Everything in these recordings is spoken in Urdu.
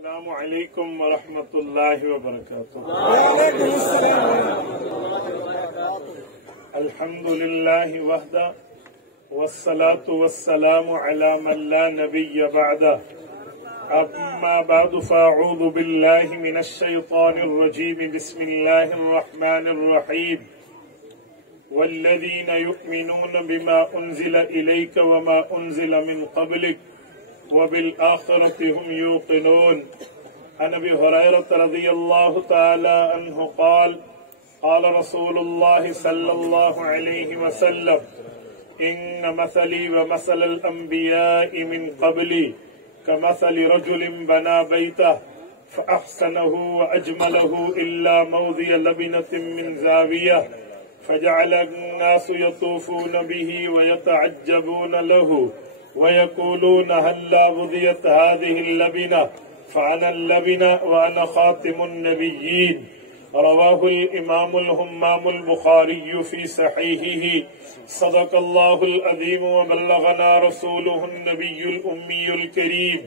السلام علیکم ورحمۃ اللہ وبرکاتہ۔ الحمد للہ وحدہ والصلاة والسلام علی من لا نبی بعدہ، اما بعد فاعوذ باللہ من الشیطان الرجیم، بسم اللہ الرحمن الرحیم۔ والذین یؤمنون بما انزل الیک وما انزل من قبلک وبالآخرة هم يوقنون۔ عن ابي هريرة رضي الله تعالى عنه قال قال رسول الله صلى الله عليه وسلم إن مثلي ومثل الأنبياء من قبلي كمثل رجل بنى بيته فأحسنه وأجمله إلا موضع لبنة من زاوية فجعل الناس يطوفون به ويتعجبون له ويقولون هلا وضعت هذه اللبنة فأنا اللبنة وأنا خاتم النبيين۔ رواه الإمام الهمام البخاري في صحيحه۔ صدق الله العظيم وبلغنا رسوله النبي الأمي الكريم،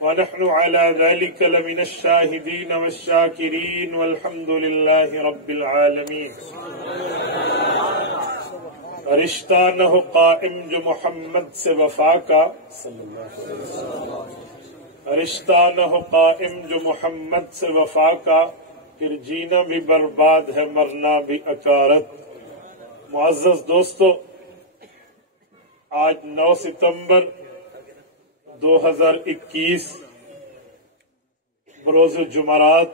ونحن على ذلك لمن الشاهدين والشاكرين، والحمد لله رب العالمين۔ رشتہ نہ ہو قائم جو محمد سے وفا کا، رشتہ نہ ہو قائم جو محمد سے وفا کا، پھر جینا بھی برباد ہے مرنا بھی اکارت۔ معزز دوستو، آج 9 ستمبر 2021 بروز جمعرات،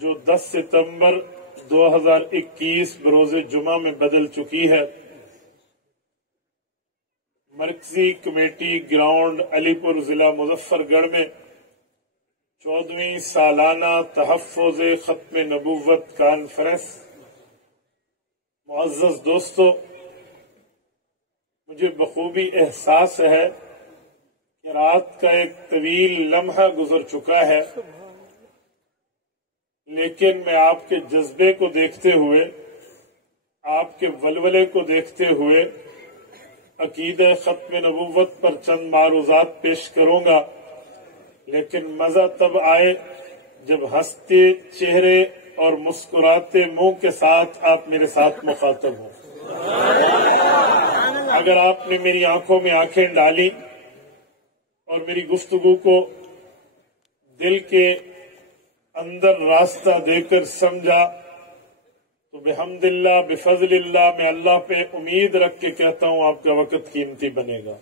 جو 10 ستمبر 2021 بروز جمعہ میں بدل چکی ہے۔ مرکزی کمیٹی گراؤنڈ علی پور ضلع مظفر گڑھ میں 14ویں سالانہ تحفظ ختم نبوت کانفرنس۔ معزز دوستو، مجھے بخوبی احساس ہے کہ رات کا ایک طویل لمحہ گزر چکا ہے، لیکن میں آپ کے جذبے کو دیکھتے ہوئے، آپ کے ولولے کو دیکھتے ہوئے عقیدہ ختم نبوت پر چند معروضات پیش کروں گا، لیکن مزہ تب آئے جب ہنستے چہرے اور مسکراتے منہ کے ساتھ آپ میرے ساتھ مخاطب ہوں۔ اگر آپ نے میری آنکھوں میں آنکھیں ڈالی اور میری گفتگو کو دل کے اندر راستہ دے کر سمجھا، تو بحمد اللہ بفضل اللہ میں اللہ پہ امید رکھ کے کہتا ہوں آپ کا وقت قیمتی بنے گا۔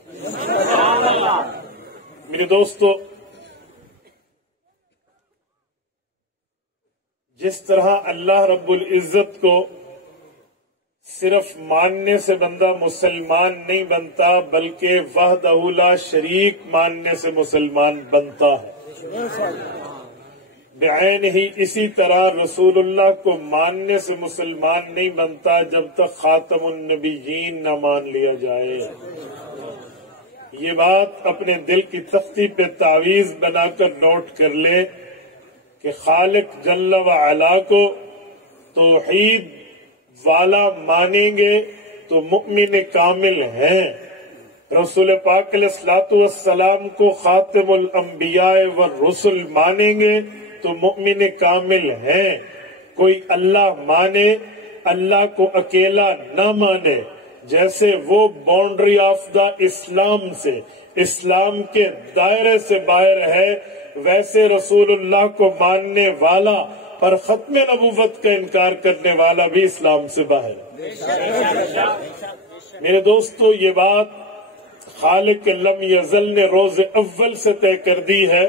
میرے دوستو، جس طرح اللہ رب العزت کو صرف ماننے سے بندہ مسلمان نہیں بنتا، بلکہ وحدہ لا شریک ماننے سے مسلمان بنتا ہے، بعین ہی اسی طرح رسول اللہ کو ماننے سے مسلمان نہیں بنتا جب تک خاتم النبیین نہ مان لیا جائے۔ یہ بات اپنے دل کی تختی پہ تعویذ بنا کر نوٹ کر لے کہ خالق جل و علا کو توحید والا مانیں گے تو مؤمن کامل ہیں، رسول پاک علیہ الصلوۃ والسلام کو خاتم الانبیاء والرسل مانیں گے تو مؤمن کامل ہیں۔ کوئی اللہ مانے، اللہ کو اکیلا نہ مانے، جیسے وہ باؤنڈری آف دا اسلام سے، اسلام کے دائرے سے باہر ہے، ویسے رسول اللہ کو ماننے والا پر ختم نبوت کا انکار کرنے والا بھی اسلام سے باہر ہے۔ میرے دوستو، یہ بات خالق لم یزل نے روز اول سے طے کر دی ہے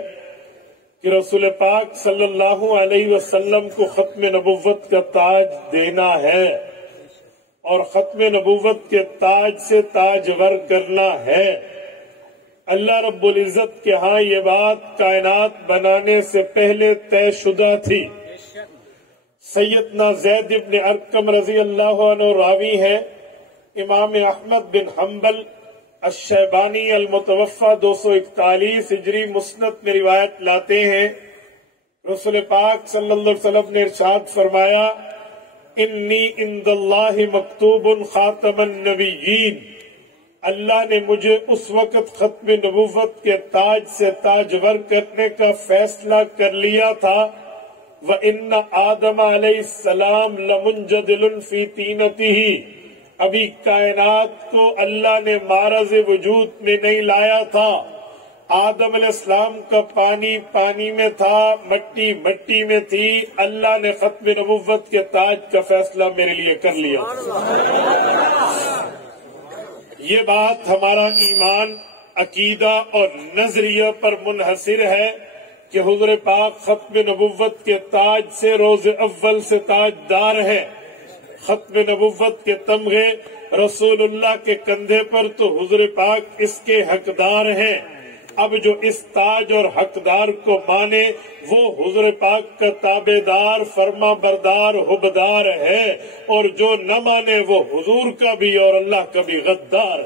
کہ رسول پاک صلی اللہ علیہ وسلم کو ختم نبوت کا تاج دینا ہے، اور ختم نبوت کے تاج سے تاجور کرنا ہے۔ اللہ رب العزت کے ہاں یہ بات کائنات بنانے سے پہلے طے شدہ تھی۔ سیدنا زید بن ارقم رضی اللہ عنہ راوی ہیں، امام احمد بن حنبل الشیبانی المتوفى 241 ہجری مسند میں روایت لاتے ہیں، رسول پاک صلی اللہ علیہ وسلم نے ارشاد فرمایا، انی عند اللہ مکتوب خاتم النبیین، اللہ نے مجھے اس وقت ختم نبوت کے تاج سے تاجور کرنے کا فیصلہ کر لیا تھا وَإِنَّ آدَمَ علیہ السلام لَمُنْجَدِلٌ فِي طِينَتِهِ، ابھی کائنات کو اللہ نے معرض وجود میں نہیں لایا تھا. آدم علیہ السلام کا پانی پانی میں تھا، مٹی مٹی میں تھی. اللہ نے ختم نبوت کے تاج کا فیصلہ میرے لیے کر لیا. یہ بات ہمارا ایمان، عقیدہ اور نظریہ پر منحصر ہے کہ حضور پاک ختم نبوت کے تاج سے روز اول سے تاجدار ہے. ختم نبوت کے تمغے رسول اللہ کے کندھے پر تو حضور پاک اس کے حقدار ہیں. اب جو اس تاج اور حقدار کو مانے وہ حضور پاک کا تابع دار، فرما بردار، حبدار ہے، اور جو نہ مانے وہ حضور کا بھی اور اللہ کا بھی غدار ہے.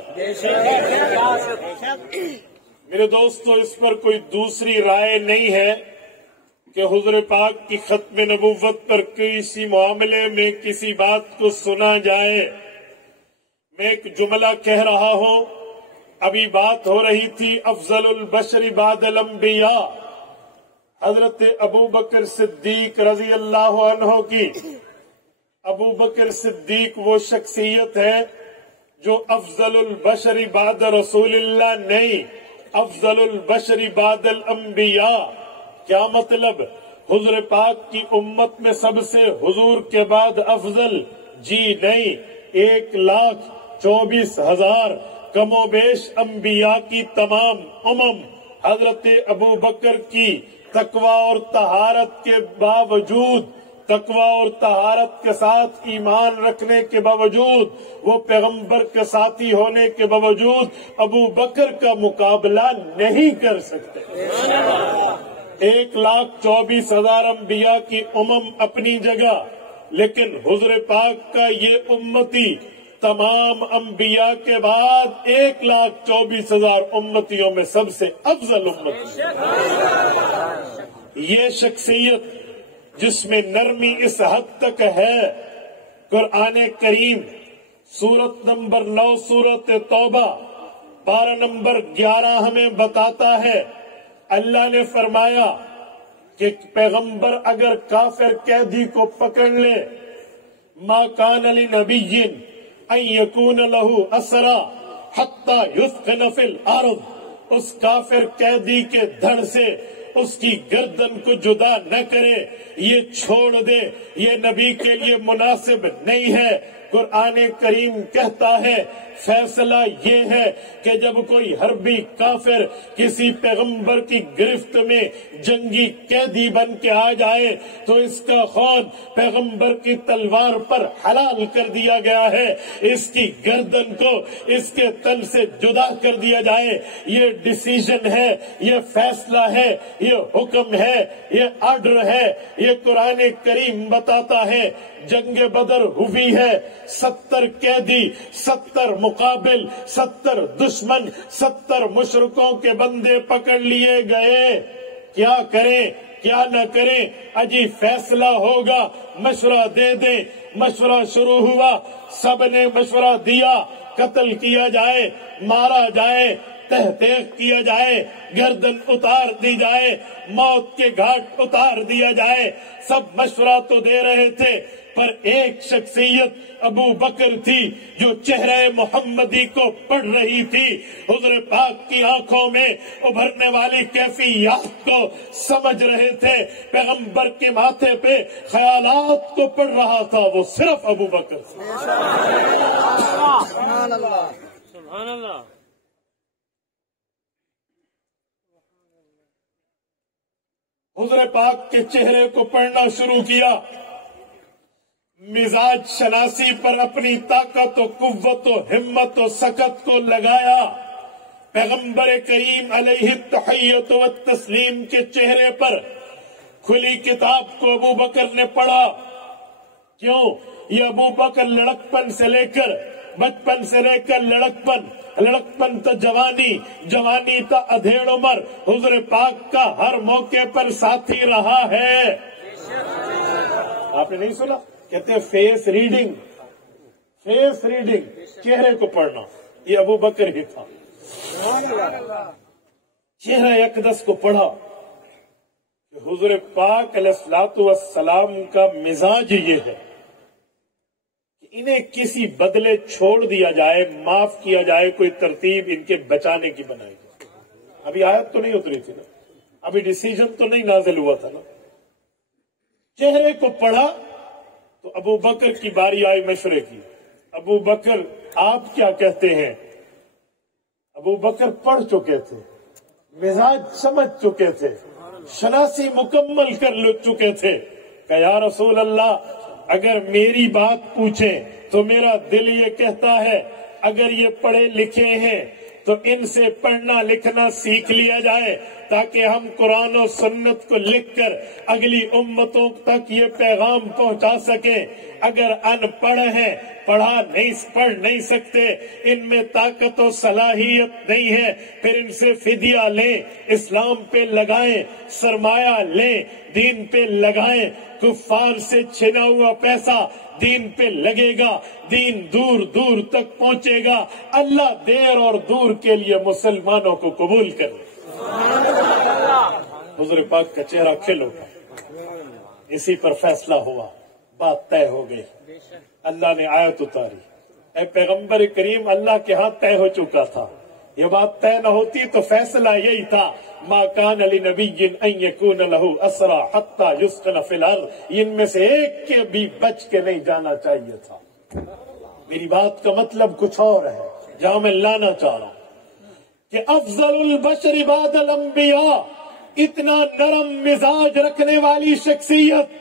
میرے دوستو، اس پر کوئی دوسری رائے نہیں ہے کہ حضور پاک کی ختم نبوت پر کسی معاملے میں کسی بات کو سنا جائے. میں ایک جملہ کہہ رہا ہوں، ابھی بات ہو رہی تھی افضل البشر بعد الانبیاء، حضرت ابو بکر صدیق رضی اللہ عنہ کی. ابو بکر صدیق وہ شخصیت ہے جو افضل البشر بعد رسول اللہ نہیں، افضل البشر بعد الانبیاء. کیا مطلب؟ حضور پاک کی امت میں سب سے حضور کے بعد افضل؟ جی نہیں، 1,24,000 کم و بیش انبیاء کی تمام حضرت ابو بکر کی تقوی اور طہارت کے باوجود، تقوی اور طہارت کے ساتھ ایمان رکھنے کے باوجود، وہ پیغمبر کے ساتھی ہونے کے باوجود ابو بکر کا مقابلہ نہیں کر سکتے. 1,24,000 انبیاء کی اپنی جگہ، لیکن حضور پاک کا یہ امتی تمام انبیاء کے بعد 1,24,000 امتیوں میں سب سے افضل امتی. یہ شخصیت جس میں نرمی اس حد تک ہے، قرآن کریم سورت نمبر 9 سورت توبہ پارہ نمبر 11 ہمیں بتاتا ہے. اللہ نے فرمایا کہ پیغمبر اگر کافر قیدی کو پکڑ لے، ما کان لنبی ان یکون لہ اسرا حتی یثقل فی الارض، اس کافر قیدی کے دھڑ سے اس کی گردن کو جدا نہ کرے، یہ چھوڑ دے، یہ نبی کے لیے مناسب نہیں ہے. قرآن کریم کہتا ہے فیصلہ یہ ہے کہ جب کوئی حربی کافر کسی پیغمبر کی گرفت میں جنگی قیدی بن کے آ جائے تو اس کا خون پیغمبر کی تلوار پر حلال کر دیا گیا ہے، اس کی گردن کو اس کے تن سے جدا کر دیا جائے. یہ ڈیسیژن ہے، یہ فیصلہ ہے، یہ حکم ہے، یہ آرڈر ہے. یہ قرآن کریم بتاتا ہے جنگ بدر ہوئی ہے، 70 قیدی، 70 مقابل، 70 دشمن، 70 مشرکوں کے بندے پکڑ لیے گئے. کیا کریں کیا نہ کریں؟ اجی فیصلہ ہوگا، مشورہ دے دیں. مشورہ شروع ہوا، سب نے مشورہ دیا قتل کیا جائے، مارا جائے، تحقیق کیا جائے، گردن اتار دی جائے، موت کے گھاٹ اتار دیا جائے. سب مشورہ تو دے رہے تھے، پر ایک شخصیت ابو بکر تھی جو چہرہ محمدی کو پڑھ رہی تھی، حضور پاک کی آنکھوں میں ابھرنے والی کیفیات کو سمجھ رہے تھے، پیغمبر کے ماتھے پہ خیالات کو پڑھ رہا تھا، وہ صرف ابو بکر تھا. سبحان اللہ. حضور پاک کے چہرے کو پڑھنا شروع کیا، مزاج شناسی پر اپنی طاقت و قوت و ہمت و سکت کو لگایا. پیغمبر کریم علیہ التحیت و تسلیم کے چہرے پر کھلی کتاب کو ابو بکر نے پڑھا. کیوں؟ یہ ابو بکر لڑکپن سے لے کر بچپن سے لے کر لڑکپن تا جوانی، جوانی تا ادھیڑ عمر حضور پاک کا ہر موقع پر ساتھی رہا ہے. آپ نے نہیں سنا؟ کہتے ہیں فیس ریڈنگ، چہرے کو پڑھنا. یہ ابو بکر ہی تھا۔ چہرہ اقدس کو پڑھا کہ حضور پاک علیہ الصلوۃ والسلام کا مزاج یہ ہے کہ انہیں کسی بدلے چھوڑ دیا جائے، معاف کیا جائے، کوئی ترتیب ان کے بچانے کی بنائی جائے۔ ابھی آیت تو نہیں اتری تھی نا، ابھی ڈیسیجن تو نہیں نازل ہوا تھا نا۔ چہرے کو پڑھا تو ابو بکر کی باری آئی مشورے کی۔ ابو بکر آپ کیا کہتے ہیں؟ ابو بکر پڑھ چکے تھے، مزاج سمجھ چکے تھے، شناسی مکمل کر چکے تھے کہ یا رسول اللہ اگر میری بات پوچھیں تو میرا دل یہ کہتا ہے اگر یہ پڑھے لکھے ہیں تو ان سے پڑھنا لکھنا سیکھ لیا جائے تاکہ ہم قرآن و سنت کو لکھ کر اگلی امتوں تک یہ پیغام پہنچا سکیں۔ اگر ان پڑھ ہیں، پڑھ نہیں سکتے، ان میں طاقت و صلاحیت نہیں ہے، پھر ان سے فدیہ لیں، اسلام پہ لگائیں، سرمایہ لیں، دین پہ لگائیں۔ کفار سے چھنا ہوا پیسہ دین پہ لگے گا، دین دور دور تک پہنچے گا۔ اللہ دیر اور دور کے لیے مسلمانوں کو قبول کر لے۔ حضور پاک کا چہرہ کھل اٹھا، اسی پر فیصلہ ہوا، بات طے ہو گئی۔ اللہ نے آیت اتاری، اے پیغمبر کریم اللہ کے ہاں طے ہو چکا تھا، یہ بات طے نہ ہوتی تو فیصلہ یہی تھا ما کان لنبی ان یکون لہ اسری حتی یسکن فی الارض، ان میں سے ایک کے بھی بچ کے نہیں جانا چاہیے تھا۔ میری بات کا مطلب کچھ اور ہے، جہاں میں لانا چاہ رہا ہوں کہ افضل البشر بعد الانبیاء، اتنا نرم مزاج رکھنے والی شخصیت،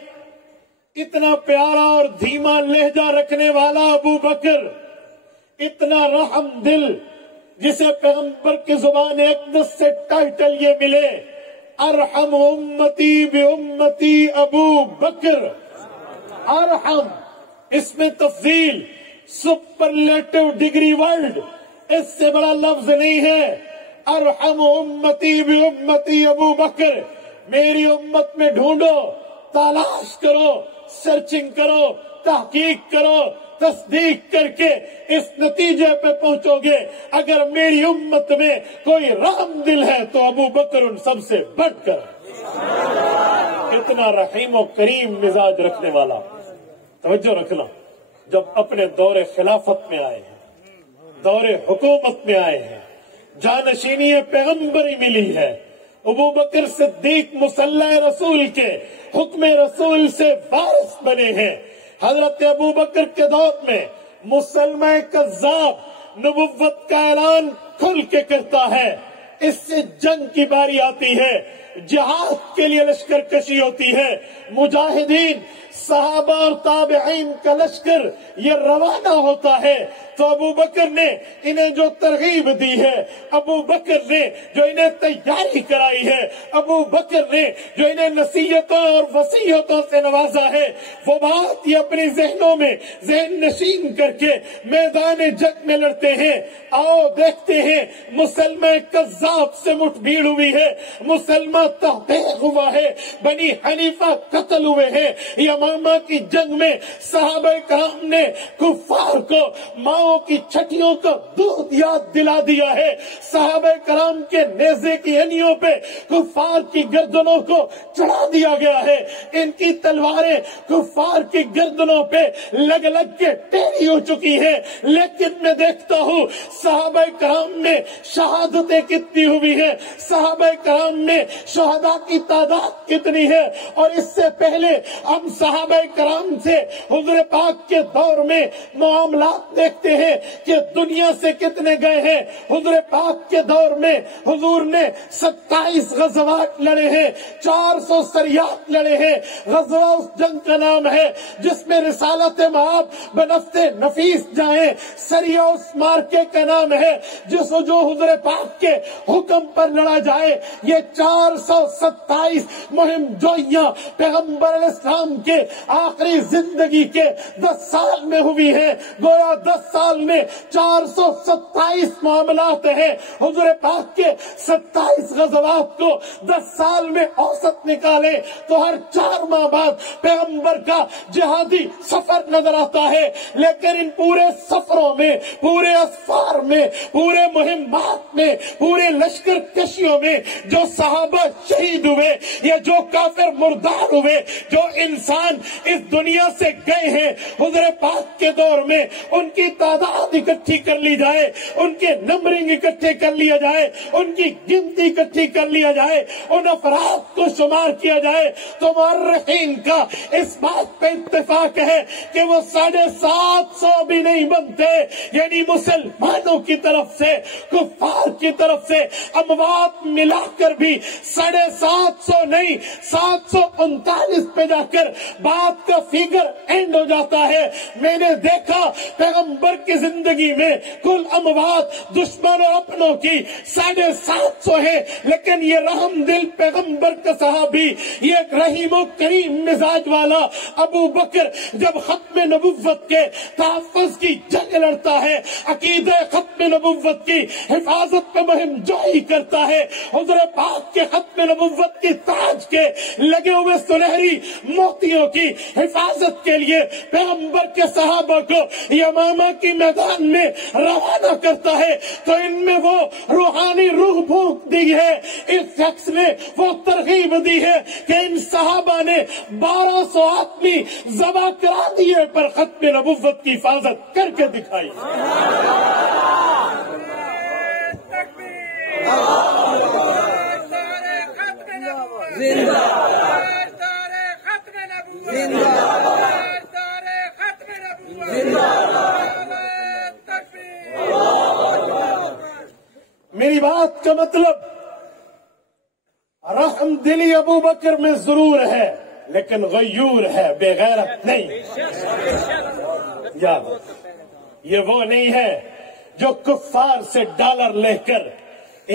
اتنا پیارا اور دھیما لہجہ رکھنے والا ابو بکر، اتنا رحم دل، جسے پیغمبر کی زبان اقدس سے ٹائٹل یہ ملے ارحم امتی بامتی ابو بکر۔ ارحم اس میں تفضیل، سپرلیٹو ڈگری ورڈ، اس سے بڑا لفظ نہیں ہے۔ ارحم امتی بامتی ابو بکر، میری امت میں ڈھونڈو، تلاش کرو، سرچنگ کرو، تحقیق کرو، تصدیق کر کے اس نتیجے پہ پہنچو گے اگر میری امت میں کوئی رحم دل ہے تو ابو بکر ان سب سے بڑھ کر، اتنا رحیم و کریم مزاج رکھنے والا۔ توجہ رکھنا، جب اپنے دور خلافت میں آئے ہیں، دور حکومت میں آئے ہیں، جانشینی پیغمبری ملی ہے، ابو بکر صدیق مصلی رسول کے حکم رسول سے وارث بنے ہیں۔ حضرت ابو بکر کے دور میں مسلمہ کذاب نبوت کا اعلان کھل کے کرتا ہے، اس سے جنگ کی باری آتی ہے، جہاد کے لیے لشکر کشی ہوتی ہے، مجاہدین صحابہ اور تابعین کا لشکر یہ روانہ ہوتا ہے تو ابو بکر نے انہیں جو ترغیب دی ہے، ابو بکر نے جو انہیں تیاری کرائی ہے، ابو بکر نے جو انہیں نصیحتوں اور وصیتوں سے نوازا ہے، وہ بات یہ اپنی ذہنوں میں ذہن نشین کر کے میدان جنگ میں لڑتے ہیں۔ آؤ دیکھتے ہیں، مسلمہ کذاب سے مٹھ بھیڑ ہوئی ہے، مسلمہ تحقیق ہوا ہے، بنی حنیفہ قتل ہوئے ہیں، یمامہ کی جنگ میں صحابہ کرام نے کفار کو ماؤں کی چھٹیوں کا دودھ یاد دلا دیا ہے، صحابہ کرام کے نیزے کی انیوں پہ کفار کی گردنوں کو چڑھا دیا گیا ہے، ان کی تلواریں کفار کی گردنوں پہ لگ لگ کے ٹیڑھی ہو چکی ہیں، لیکن میں دیکھتا ہوں صحابہ کرام میں شہادتیں کتنی ہوئی ہیں، صحابہ کرام میں شہداء کی تعداد کتنی ہے، اور اس سے پہلے ہم صحابہ کرام سے حضور پاک کے دور میں معاملات دیکھتے ہیں کہ دنیا سے کتنے گئے ہیں۔ حضور پاک کے دور میں حضور نے 27 غزوات لڑے ہیں، 400 سریات لڑے ہیں۔ غزوہ اس جنگ کا نام ہے جس میں رسالت مآب بنفس نفیس جائیں، سریہ اس مارکے کا نام ہے جس جو حضور پاک کے حکم پر لڑا جائے۔ یہ 427 مہم جوئیاں پیغمبر علیہ السلام کے آخری زندگی کے 10 سال میں ہوئی ہیں، گویا 10 سال سال میں 427 معاملات ہیں. حضور پاک کے 27 غزوات کو 10 سال میں اوسط نکالے تو ہر 4 ماہ بعد پیغمبر کا جہادی سفر نظر آتا ہے. لیکن ان پورے سفروں میں، پورے اسفار میں، پورے مہمات میں، پورے لشکر کشیوں میں جو صحابہ شہید ہوئے یا جو کافر مردار ہوئے، جو انسان اس دنیا سے گئے ہیں، حضور پاک کے دور میں ان کی تعداد اکٹھی کر لی جائے، ان کے نمبرنگ اکٹھے کر لیا جائے، ان کی گنتی اکٹھی کر لیا جائے، ان افراد کو شمار کیا جائے تو مورخین کا اس بات پہ اتفاق ہے کہ وہ 750 بھی نہیں بنتے. یعنی مسلمانوں کی طرف سے، کفار کی طرف سے اموات ملا کر بھی 750 نہیں، 739 پہ جا کر بات کا فیگر اینڈ ہو جاتا ہے. میں نے دیکھا پیغمبر کی زندگی میں کل اموات دشمن اور اپنوں کی 750 ہے، لیکن یہ رحم دل پیغمبر کا صحابی، یہ رحیم و کریم مزاج والا ابو بکر جب ختم نبوت کے تحفظ کی جنگ لڑتا ہے، عقیدہ ختم نبوت کی حفاظت پہ مہم جوئی کرتا ہے، حضور پاک کے ختم نبوت کی تاج کے لگے ہوئے سنہری موتیوں کی حفاظت کے لیے پیغمبر کے صحابہ کو یمامہ کی میدان میں روانہ کرتا ہے تو ان میں وہ روحانی روح پھونک دی ہے، اس شخص نے وہ ترغیب دی ہے کہ ان صحابہ نے 1200 آدمی ذبح کرا دیے پر ختم نبوت کی حفاظت کر کے دکھائی. میری بات کا مطلب رحم دلی ابو بکر میں ضرور ہے لیکن غیور ہے، بے غیرت نہیں. یاد یہ وہ نہیں ہے جو کفار سے ڈالر لے کر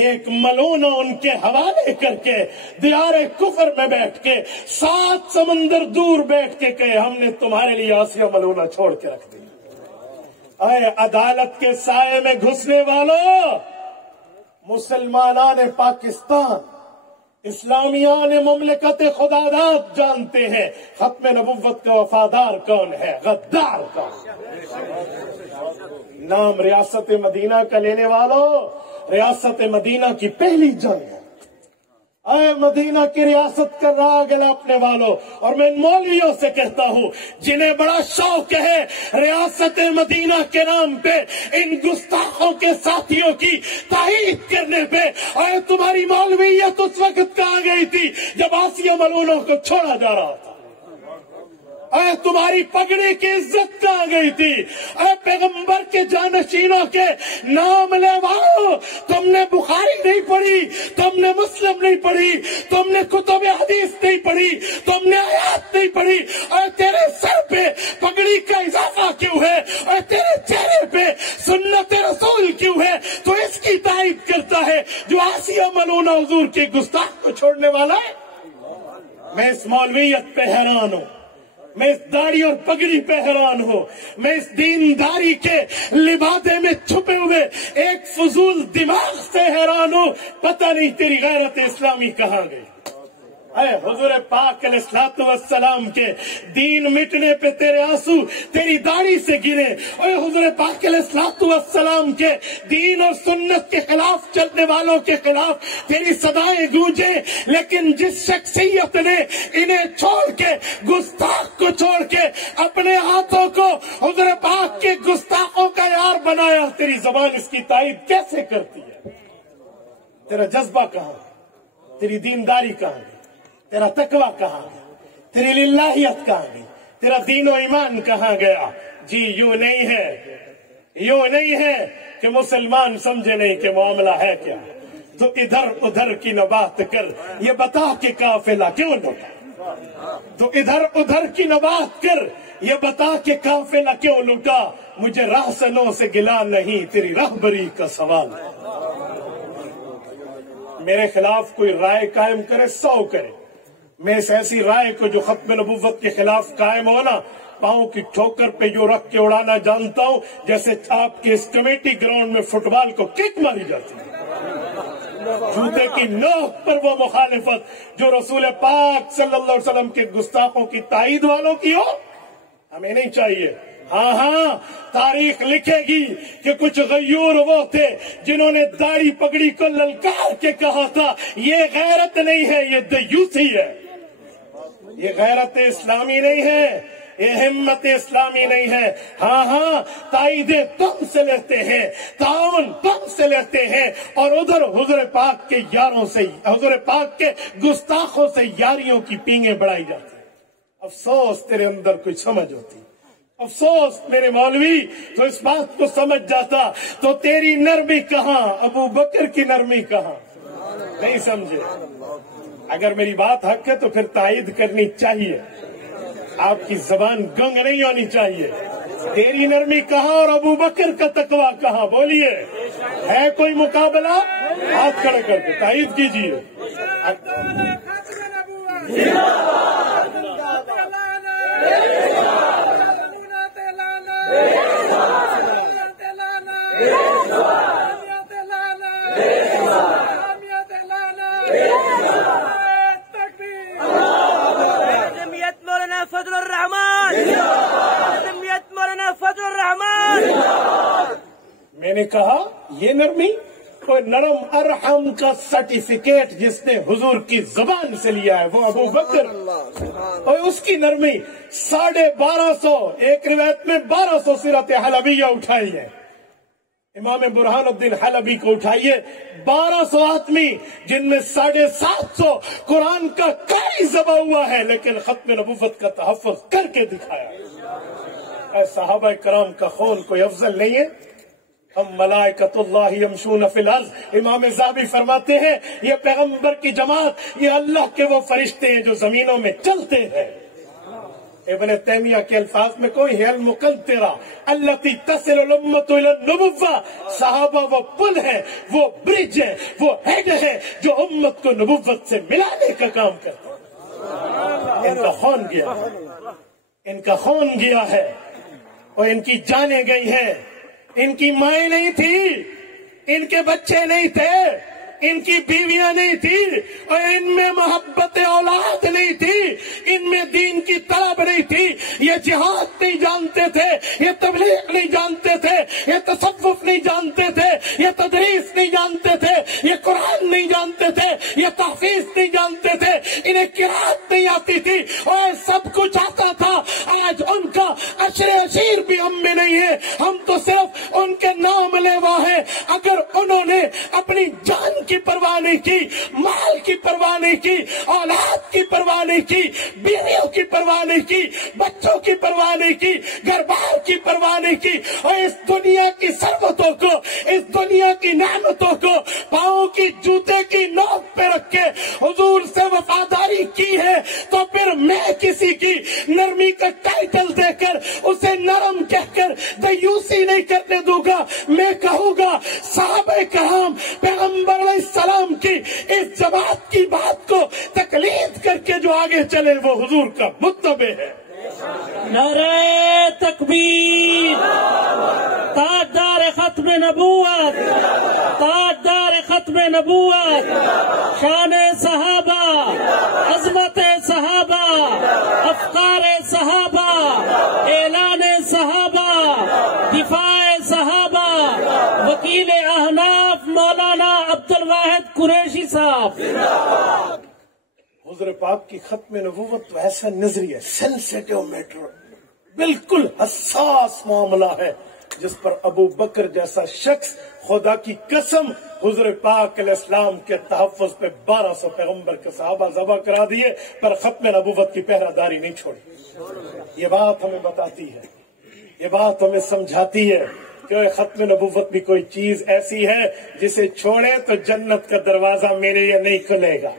ایک ملونہ ان کے حوالے کر کے دیار کفر میں بیٹھ کے 7 سمندر دور بیٹھ کے کہے ہم نے تمہارے لیے آسیہ ملونہ چھوڑ کے رکھ دی. اے عدالت کے سائے میں گھسنے والوں، مسلمانان پاکستان، اسلامیان مملکت خداداد جانتے ہیں ختم نبوت کا وفادار کون ہے، غدار کون. نام ریاست مدینہ کا لینے والوں، ریاست مدینہ کی پہلی جنگ ہے. اے مدینہ کی ریاست کا راگ اپنے والوں، اور میں ان مولویوں سے کہتا ہوں جنہیں بڑا شوق ہے ریاست مدینہ کے نام پہ ان گستاخوں کے ساتھیوں کی تائید کرنے پہ، اے تمہاری مولویت اس وقت کہاں گئی تھی جب آسیہ ملونوں کو چھوڑا جا رہا تھا؟ اے تمہاری پگڑی کی عزت کہاں گئی تھی؟ اے پیغمبر کے جانشینوں کے نام لیواؤ، تم نے بخاری نہیں پڑھی، تم نے مسلم نہیں پڑھی، تم نے کتب حدیث نہیں پڑھی، تم نے آیات نہیں پڑھی. اے تیرے سر پہ پگڑی کا اضافہ کیوں ہے؟ اے تیرے چہرے پہ سنت رسول کیوں ہے؟ تو اس کی تائید کرتا ہے جو آسیہ ملونہ حضور کے گستاخ کو چھوڑنے والا ہے. میں اس مولویت پہ حیران ہوں، میں اس داڑھی اور پگڑی پہ حیران ہوں، میں اس دینداری کے لبادے میں چھپے ہوئے ایک فضول دماغ سے حیران ہوں. پتہ نہیں تیری غیرت اسلامی کہاں گئی. اے حضور پاک علیہ الصلوۃ والسلام کے دین مٹنے پہ تیرے آنسو تیری داڑھی سے گرے. اے حضور پاک علیہ الصلوۃ والسلام کے دین اور سنت کے خلاف چلنے والوں کے خلاف تیری صدائیں گونجیں، لیکن جس شخصیت نے انہیں چھوڑ کے، گستاخ کو چھوڑ کے اپنے ہاتھوں کو حضور پاک کے گستاخوں کا یار بنایا، تیری زبان اس کی تائید کیسے کرتی ہے؟ تیرا جذبہ کہاں؟ تیری دینداری کہاں گئی؟ تیرا تقوی کہاں گیا؟ تیری للہیت کہاں گئی؟ تیرا دین و ایمان کہاں گیا؟ جی یوں نہیں ہے، یوں نہیں ہے کہ مسلمان سمجھے نہیں کہ معاملہ ہے کیا. تو ادھر ادھر کی نہ بات کر، یہ بتا کہ قافلہ کیوں لٹا. تو ادھر ادھر کی نہ بات کر، یہ بتا کہ قافلہ کیوں لٹا. مجھے راہسنوں سے گلا نہیں، تیری راہبری کا سوال. میرے خلاف کوئی رائے قائم کرے 100 کرے، میں اس ایسی رائے کو جو ختم نبوت کے خلاف قائم ہونا پاؤں کی ٹھوکر پہ یوں رکھ کے اڑانا جانتا ہوں جیسے آپ کے اس کمیٹی گراؤنڈ میں فٹ بال کو کک ماری جاتی ہے. جوتے کی نوک پر وہ مخالفت جو رسول پاک صلی اللہ علیہ وسلم کے گستاخوں کی تائید والوں کی ہو ہمیں نہیں چاہیے. ہاں تاریخ لکھے گی کہ کچھ غیور وہ تھے جنہوں نے داڑھی پگڑی کو للکار کے کہا تھا یہ غیرت نہیں ہے، یہ دیوسی ہے، یہ غیرت اسلامی نہیں ہے، یہ ہمت اسلامی نہیں ہے. ہاں تائیدیں تم سے لیتے ہیں، تعاون تم سے لیتے ہیں، اور ادھر حضور پاک کے یاروں سے، حضور پاک کے گستاخوں سے یاریوں کی پینگیں بڑھائی جاتی ہیں. افسوس تیرے اندر کوئی سمجھ ہوتی، افسوس میرے مولوی تو اس بات کو سمجھ جاتا تو تیری نرمی کہاں، ابو بکر کی نرمی کہاں. نہیں سمجھے؟ اگر میری بات حق ہے تو پھر تائید کرنی چاہیے، آپ کی زبان گنگ نہیں ہونی چاہیے. تیری نرمی کہاں اور ابو بکر کا تقویٰ کہاں؟ بولیے، ہے کوئی مقابلہ؟ ہاتھ کھڑے کر کے تائید کیجیے. فضل الرحمان، مولانا فضل الرحمان. میں نے کہا یہ نرمی کوئی نرم ارحم کا سرٹیفکیٹ جس نے حضور کی زبان سے لیا ہے وہ ابو بکر، اور اس کی نرمی 1250، ایک روایت میں 1200 سیرت حلبیہ اٹھائی ہے. امام برہان الدین حلبی کو اٹھائیے، 1200 آدمی جن میں 750 قرآن کا قاری ذبح ہوا ہے لیکن ختم نبوت کا تحفظ کر کے دکھایا. اے صحابہ کرام کا خون کوئی افضل نہیں ہے؟ ہم ملائکۃ اللہ یمشون فی الارض. امام ذہبی فرماتے ہیں یہ پیغمبر کی جماعت، یہ اللہ کے وہ فرشتے ہیں جو زمینوں میں چلتے ہیں. ابن تیمیہ کے الفاظ میں کوئی ہے المقنطرہ التی تصل الامت الی النبوہ. صحابہ وہ پل ہے، وہ برج ہے، وہ ہیڈ ہے جو امت کو نبوت سے ملانے کا کام کرتا ہے. ان کا خون گیا، ان کا خون گیا ہے اور ان کی جانیں گئی ہیں. ان کی مائیں نہیں تھی، ان کے بچے نہیں تھے، ان کی بیویاں نہیں تھی، اور ان میں محبت اولاد نہیں تھی، ان میں دین کی طلب نہیں تھی. یہ جہاد نہیں جانتے تھے، یہ تبلیغ نہیں جانتے تھے، یہ تصوف نہیں جانتے تھے، یہ تدریس نہیں جانتے تھے، یہ قرآن نہیں جانتے تھے، یہ تحفیظ نہیں جانتے تھے، انہیں قرات نہیں آتی تھی، اور سب کچھ آتا تھا. آج ان کا عشر عشیر بھی ہم میں نہیں ہے، ہم تو صرف ان کے نام لیوا ہیں. اگر انہوں نے اپنی جان کی پرواہ نہیں کی، مال کی پرواہ نہیں کی، اولاد کی پرواہ نہیں کی، بیویوں کی پرواہ نہیں کی، بچوں کی پرواہ نہیں کی، گھر بار کی پرواہ نہیں کی، اور اس دنیا کی ثروتوں کو، اس دنیا کی نعمتوں کو پاؤں کی جوتے کی نوک پہ رکھ کے حضور سے وفاداری کی ہے، تو پھر میں کسی کی نرمی کا ٹائٹل دے کر اسے نرم کہہ کر دیوسی نہیں کرنے دوں گا. میں کہوں گا صحابہ کرام پیغمبر علیہ السلام کی اس جماعت کی بات کو تقلید کر کے جو آگے چلے وہ حضور کا متبع ہے. نعرہ تکبیر، تاجدار ختم نبوت، تاجدار ختم نبوت، شان صحابہ، عظمت صحابہ، افکار صحابہ، اعلان صحابہ، دفاع صحابہ، وکیل احناف مولانا عبد الواحد قریشی صاحب. حضور پاک کی ختم نبوت تو ایسا نظریہ سینسیٹیو میٹر، بالکل حساس معاملہ ہے جس پر ابو بکر جیسا شخص خدا کی قسم حضور پاک علیہ السلام کے تحفظ پہ 1200 پیغمبر کے صحابہ ذبح کرا دیے پر ختم نبوت کی پہرہ داری نہیں چھوڑی. یہ بات ہمیں بتاتی ہے، یہ بات ہمیں سمجھاتی ہے کہ ختم نبوت بھی کوئی چیز ایسی ہے جسے چھوڑے تو جنت کا دروازہ میرے لیے نہیں کھلے گا.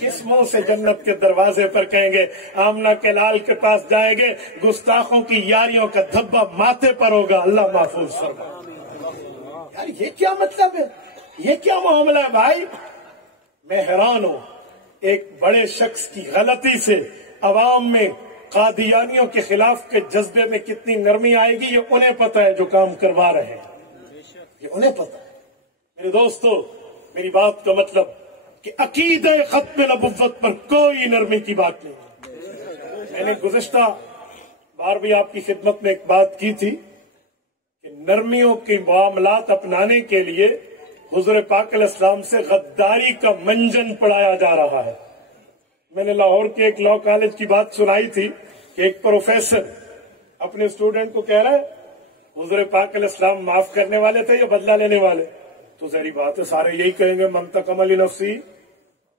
کس منہ سے جنت کے دروازے پر کہیں گے آمنہ کے لال کے پاس جائیں گے، گستاخوں کی یاریوں کا دھبا ماتھے پر ہوگا. اللہ محفوظ فرمائے. یار یہ کیا مطلب ہے، یہ کیا معاملہ ہے بھائی؟ میں حیران ہوں. ایک بڑے شخص کی غلطی سے عوام میں قادیانیوں کے خلاف کے جذبے میں کتنی نرمی آئے گی یہ انہیں پتہ ہے جو کام کروا رہے ہیں، یہ انہیں پتہ ہے۔ میرے دوستو، میری بات کا مطلب کہ عقیدہ ختم نبوت پر کوئی نرمی کی بات نہیں۔ میں نے گزشتہ بار بھی آپ کی خدمت میں ایک بات کی تھی کہ نرمیوں کے معاملات اپنانے کے لیے حضور پاک علیہ السلام سے غداری کا منجن پڑھایا جا رہا ہے۔ میں نے لاہور کے ایک لا کالج کی بات سنائی تھی کہ ایک پروفیسر اپنے اسٹوڈنٹ کو کہہ رہا ہے حضور پاک علیہ السلام معاف کرنے والے تھے یا بدلہ لینے والے؟ تو ظاہری بات ہے سارے یہی کہیں گے منتقم علی نفسی،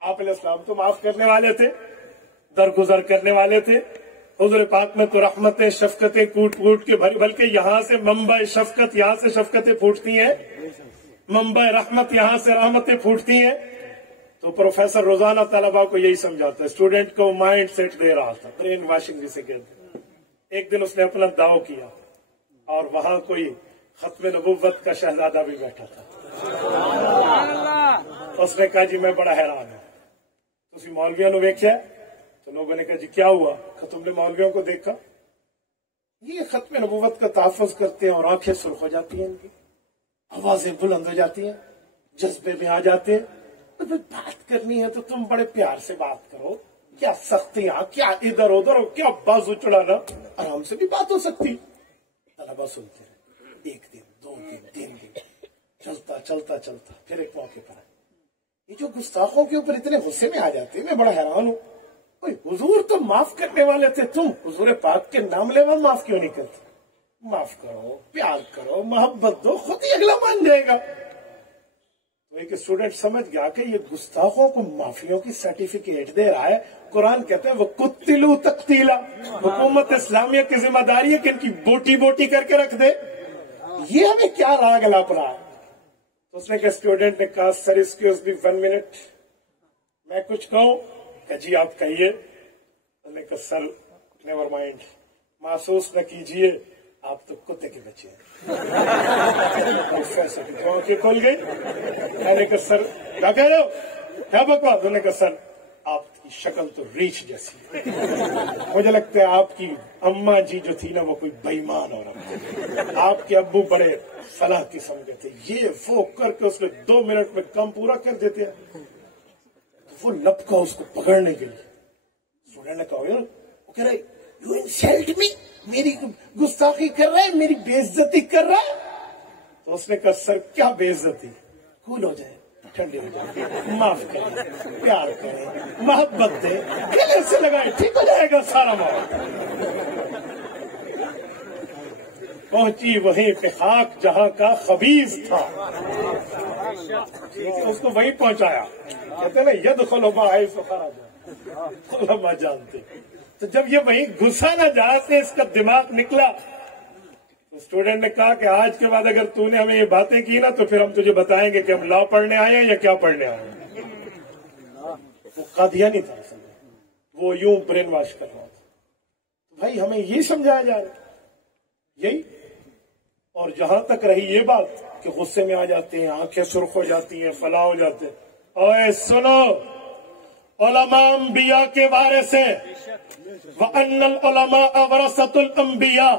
آپ علیہ السلام تو معاف کرنے والے تھے، درگزر کرنے والے تھے۔ حضور پاک میں تو رحمتیں شفقتیں کوٹ کوٹ کے بھری، بلکہ یہاں سے منبع شفقت، یہاں سے شفقتیں پھوٹتی ہیں، منبع رحمت یہاں سے رحمتیں پھوٹتی ہیں۔ تو پروفیسر روزانہ طلباء کو یہی سمجھاتا ہے، اسٹوڈنٹ کو مائنڈ سیٹ دے رہا تھا، برین واشنگ جسے کہتے ہیں۔ ایک دن اس نے اپنا دعو کیا اور وہاں کوئی ختم نبوت کا شہزادہ بھی بیٹھا تھا۔ اس نے کہا جی میں بڑا حیران ہوں، تسی مولویوں نے ویکھیا؟ تو لوگوں نے کہا جی کیا ہوا؟ کہ تم نے مولویوں کو دیکھا؟ یہ ختم نبوت کا تحفظ کرتے ہیں اور آنکھیں سرخ ہو جاتی ہیں، ان کی آوازیں بلند ہو جاتی ہیں، جذبے میں آ جاتے ہیں۔ بات کرنی ہے تو تم بڑے پیار سے بات کرو، کیا سختیاں، کیا ادھر ادھر، کیا بازو چڑھانا، آرام سے بھی بات ہو سکتی۔ طلبا سنتے ہیں، ایک دن، دو دن، تین دن، چلتا چلتا چلتا پھر ایک موقع پر یہ جو گستاخوں کے اوپر اتنے غصے میں آ جاتے ہیں، میں بڑا حیران ہوں۔ حضور تو معاف کرنے والے تھے، تم حضور پاک کے نام لیوا معاف کیوں نہیں کرتے؟ معاف کرو، پیار کرو، محبت دو، خود ہی اگلا مان جائے گا۔ تو ایک اسٹوڈنٹ سمجھ گیا کہ یہ گستاخوں کو معافیوں کی سرٹیفکیٹ دے رہا ہے۔ قرآن کہتے ہیں وہ قتلوا تقتیلا، حکومت اسلامیہ کی ذمہ داری ہے کہ ان کی بوٹی بوٹی کر کے رکھ دے۔ یہ ہمیں کیا راگ لاپ رہا ہے؟ تو اس نے کہ اسٹوڈنٹ نے کہا سر ایکسکیوز می 1 منٹ، میں کچھ کہوں؟ کہ جی آپ کہیے۔ انہوں نے کہا سر نیور مائنڈ، محسوس نہ کیجئے، آپ تو کتے کے بچے ہیں۔ آنکھیں کھل گئی۔ میں نے کہا سر کیا کہہ رہے ہو، کیا بکواس؟ انہوں نے کہا سر آپ کی شکل تو ریچھ جیسی ہے، مجھے لگتا ہے آپ کی اماں جی جو تھی نا وہ کوئی بےمان عورت تھی، آپ کے ابو بڑے فلاح قسم کے تھے، یہ وہ کر کے اس میں 2 منٹ میں کام پورا کر دیتے ہیں۔ وہ لپکا اس کو پکڑنے کے لیے، اسٹوڈنٹ نے کہا وہ کہہ رہے یو انسلٹ می، میری گستاخی کر رہا ہے، میری بے عزتی کر رہا ہے۔ تو اس نے کہا سر کیا بے عزتی، کول ہو جائے، ٹھنڈی ہو جائے، معاف کریں، پیار کریں، محبت دیں، گلے سے لگائے، ٹھیک ہو جائے گا سارا معاملہ۔ پہنچی وہیں پہ خاک جہاں کا خبیث تھا، اس کو وہیں پہنچایا۔ کہتے نا یدخل ما حیث خرج، علماء جانتے۔ تو جب یہ وہیں گھسا نہ جہاں سے اس کا دماغ نکلا، تو اسٹوڈنٹ نے کہا کہ آج کے بعد اگر تو نے ہمیں یہ باتیں کی نا تو پھر ہم تجھے بتائیں گے کہ ہم لا پڑھنے آئے ہیں یا کیا پڑھنے آئے ہیں۔ وہ قادیانی تھا اصل میں، وہ یوں برین واش کر رہا تھا۔ بھائی ہمیں یہ سمجھایا جا رہا ہے یہی، اور جہاں تک رہی یہ بات کہ غصے میں آ جاتے ہیں، آنکھیں سرخ ہو جاتی ہیں، فلاح ہو جاتے ہیں۔ اوے سنو، علماء انبیاء کے وارث ہیں، وَأَنَّ الْعُلَمَاءَ وَرَثَةُ الْأَنْبِيَاءِ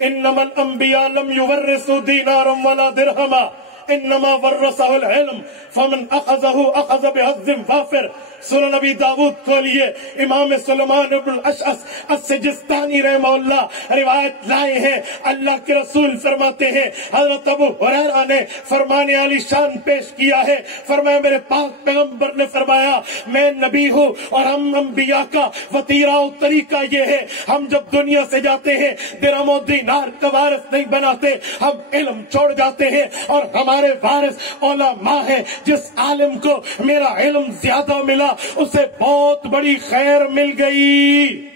إِنَّمَا الْأَنْبِيَاءُ لَمْ يُوَرِّثُوا دِينَارًا وَلَا دِرْهَمًا إِنَّمَا وَرَّثَهُ الْعِلْمَ فَمَنْ أَخَذَهُ أَخَذَ بِحَظٍّ وَافِرٍ۔ سنن نبی داؤد کھولیے، امام سلیمان بن الاشعث السجستانی رحمہ اللہ روایت لائے ہیں، اللہ کے رسول فرماتے ہیں، حضرت ابو ہریرہ نے فرمان عالی شان پیش کیا ہے، فرمایا میرے پاک پیغمبر نے فرمایا میں نبی ہوں اور ہم انبیاء کا وطیرہ و طریقہ یہ ہے، ہم جب دنیا سے جاتے ہیں درہم و دینار کا وارث نہیں بناتے، ہم علم چھوڑ جاتے ہیں اور ہمارے وارث علماء ہیں۔ جس عالم کو میرا علم زیادہ ملا اسے بہت بڑی خیر مل گئی۔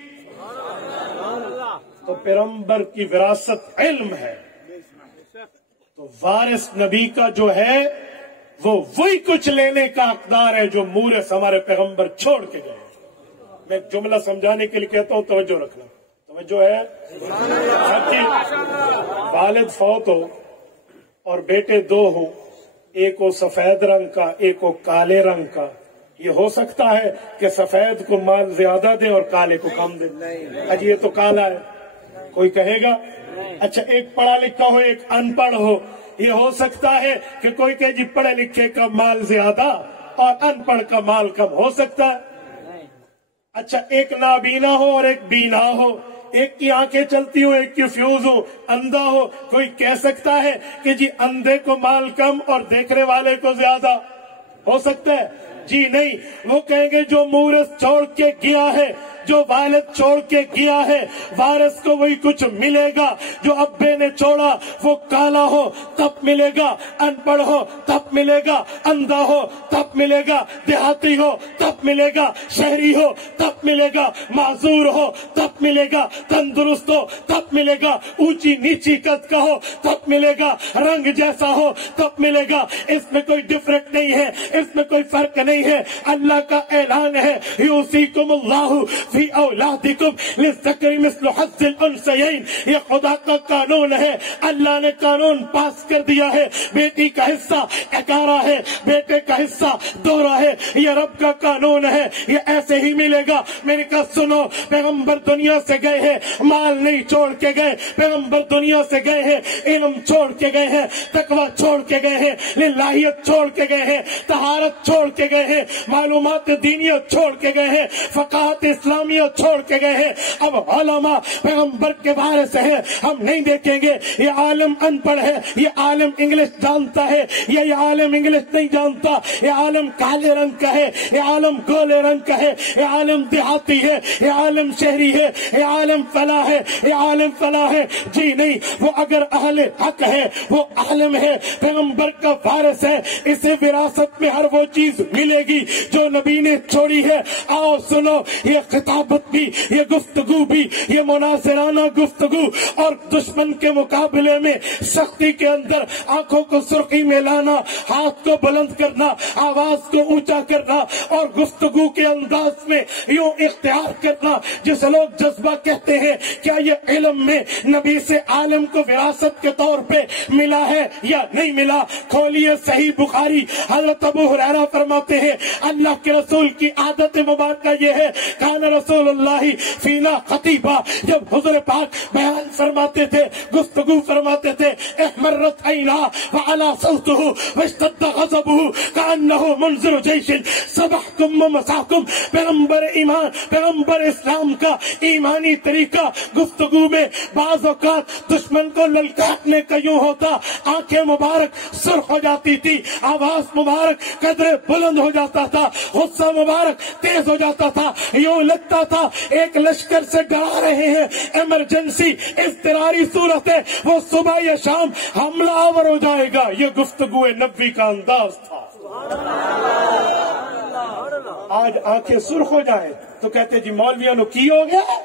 تو پیغمبر کی وراثت علم ہے، تو وارث نبی کا جو ہے وہ وہی کچھ لینے کا حقدار ہے جو مورث ہمارے پیغمبر چھوڑ کے گئے۔ میں جملہ سمجھانے کے لیے کہتا ہوں، توجہ رکھنا، توجہ ہے۔ والد فوت ہو اور بیٹے 2 ہوں، ایک ہو سفید رنگ کا ایک ہو کالے رنگ کا، یہ ہو سکتا ہے کہ سفید کو مال زیادہ دیں اور کالے کو کم دیں؟ اجی یہ تو کالا ہے، کوئی کہے گا؟ اچھا ایک پڑھا لکھا ہو ایک ان پڑھ ہو، یہ ہو سکتا ہے کہ کوئی کہ جی پڑھے لکھے کا مال زیادہ اور ان پڑھ کا مال کم؟ ہو سکتا ہے؟ اچھا ایک نابینا ہو اور ایک بینا ہو، ایک کی آنکھیں چلتی ہو ایک کی فیوز ہو، اندھا ہو، کوئی کہہ سکتا ہے کہ جی اندھے کو مال کم اور دیکھنے والے کو زیادہ؟ ہو سکتا ہے؟ جی نہیں، وہ کہیں گے جو مورث چھوڑ کے گیا ہے، جو والد چھوڑ کے گیا ہے، وارث کو وہی کچھ ملے گا جو ابے نے چھوڑا، وہ کالا ہو تب ملے گا، ان پڑھ ہو تب ملے گا، اندھا ہو تب ملے گا، دیہاتی ہو تب ملے گا، شہری ہو تب ملے گا، معذور ہو تب ملے گا، تندرست ہو تب ملے گا، اونچی نیچی قد کا ہو تب ملے گا، رنگ جیسا ہو تب ملے گا۔ اس میں کوئی ڈفرنٹ نہیں ہے، اس میں کوئی فرق نہیں ہے۔ اللہ کا اعلان ہے یوصیکم اللہ فی اولادکم للذکر مثل حظ الانثیین، یہ خدا کا قانون ہے، اللہ نے قانون پاس کر دیا ہے، بیٹی کا حصہ 11 ہے، بیٹے کا حصہ 2 ہے، یہ رب کا قانون ہے، یہ ایسے ہی ملے گا۔ میں نے کہا سنو، پیغمبر دنیا سے گئے ہیں، مال نہیں چھوڑ کے گئے، پیغمبر دنیا سے گئے ہیں، علم چھوڑ کے گئے ہیں، تقوی چھوڑ کے گئے ہیں، للہیت چھوڑ کے گئے ہیں، طہارت چھوڑ کے گئے ہیں، معلومات دینیت چھوڑ کے گئے ہیں، فقاہت اسلامیہ چھوڑ کے گئے ہیں۔ اب علماء پیغمبر کے بارے سے ہیں، ہم نہیں دیکھیں گے یہ عالم ان پڑھ ہے، یہ عالم انگلش جانتا ہے، یہ عالم انگلش نہیں جانتا، یہ عالم کالے رنگ کا ہے، یہ عالم گولے رنگ کا ہے، یہ عالم دیہاتی ہے، یہ عالم شہری ہے، یہ عالم فلاح ہے، یہ عالم فلاح ہے۔ جی نہیں، وہ اگر اہل حق ہے، وہ عالم ہے، پیغمبر کا وارث ہے، اسے وراثت میں ہر وہ چیز ملے گی جو نبی نے چھوڑی ہے۔ آؤ سنو، یہ خطابت بھی، یہ گفتگو بھی، یہ مناظرانہ گفتگو اور دشمن کے مقابلے میں سختی کے اندر آنکھوں کو سرخی میں لانا، ہاتھ کو بلند کرنا، آواز کو اونچا کرنا اور گفتگو کے انداز میں یوں اختیار کرنا جسے لوگ جذبہ کہتے ہیں، کیا یہ علم میں نبی سے عالم کو وراثت کے طور پہ ملا ہے یا نہیں ملا؟ کھولیے صحیح بخاری، حضرت ابو ہریرہ فرماتے ہیں اللہ کے رسول کی عادت مبارکہ یہ ہے، کان رسول اللہ فینا خطیبہ، جب حضور پاک بیان فرماتے تھے، گفتگو فرماتے تھے، احمرت عینا وعلا صوتہ واشتد غضبہ کانہ منذر جیش صبحکم ومساکم۔ پیغمبر ایمان، پیغمبر اسلام کا ایمانی طریقہ گفتگو میں بعض اوقات دشمن کو للکارنے کا یوں ہوتا، آنکھیں مبارک سرخ ہو جاتی تھی، آواز مبارک قدرے بلند ہو جاتا تھا، غصہ مبارک تیز ہو جاتا تھا، یوں لگتا تھا ایک لشکر سے ڈرا رہے ہیں، ایمرجنسی اضطراری صورت ہے، وہ صبح یا شام حملہ آور ہو جائے گا۔ یہ گفتگو نبی کا انداز تھا۔ آج آنکھیں سرخ ہو جائیں تو کہتے جی مولویوں نے کی ہو گیا،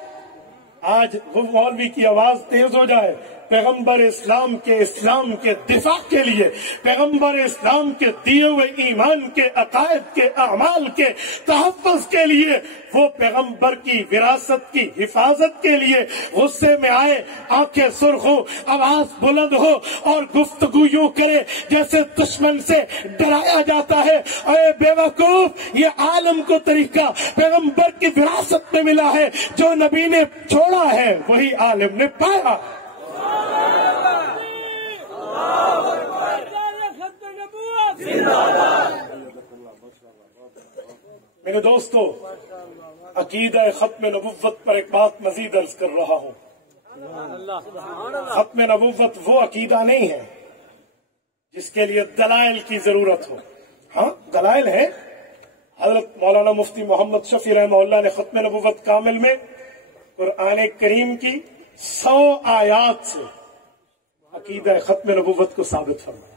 آج وہ مولوی کی آواز تیز ہو جائے پیغمبر اسلام کے دفاع کے لیے، پیغمبر اسلام کے دیے ہوئے ایمان کے عقائد کے اعمال کے تحفظ کے لیے، وہ پیغمبر کی وراثت کی حفاظت کے لیے غصے میں آئے، آنکھیں سرخ ہو، آواز بلند ہو اور گفتگو یوں کرے جیسے دشمن سے ڈرایا جاتا ہے۔ اے بے وقوف، یہ عالم کو طریقہ پیغمبر کی وراثت میں ملا ہے، جو نبی نے چھوڑا ہے وہی عالم نے پایا۔ میرے دوستو، عقیدہ ختم نبوت پر ایک بات مزید عرض کر رہا ہوں۔ ختم نبوت وہ عقیدہ نہیں ہے جس کے لیے دلائل کی ضرورت ہو۔ ہاں دلائل ہے، حضرت مولانا مفتی محمد شفیع رحمہ اللہ نے ختم نبوت کامل میں قرآن کریم کی 100 آیات سے عقیدہ ختم نبوت کو ثابت فرمایا،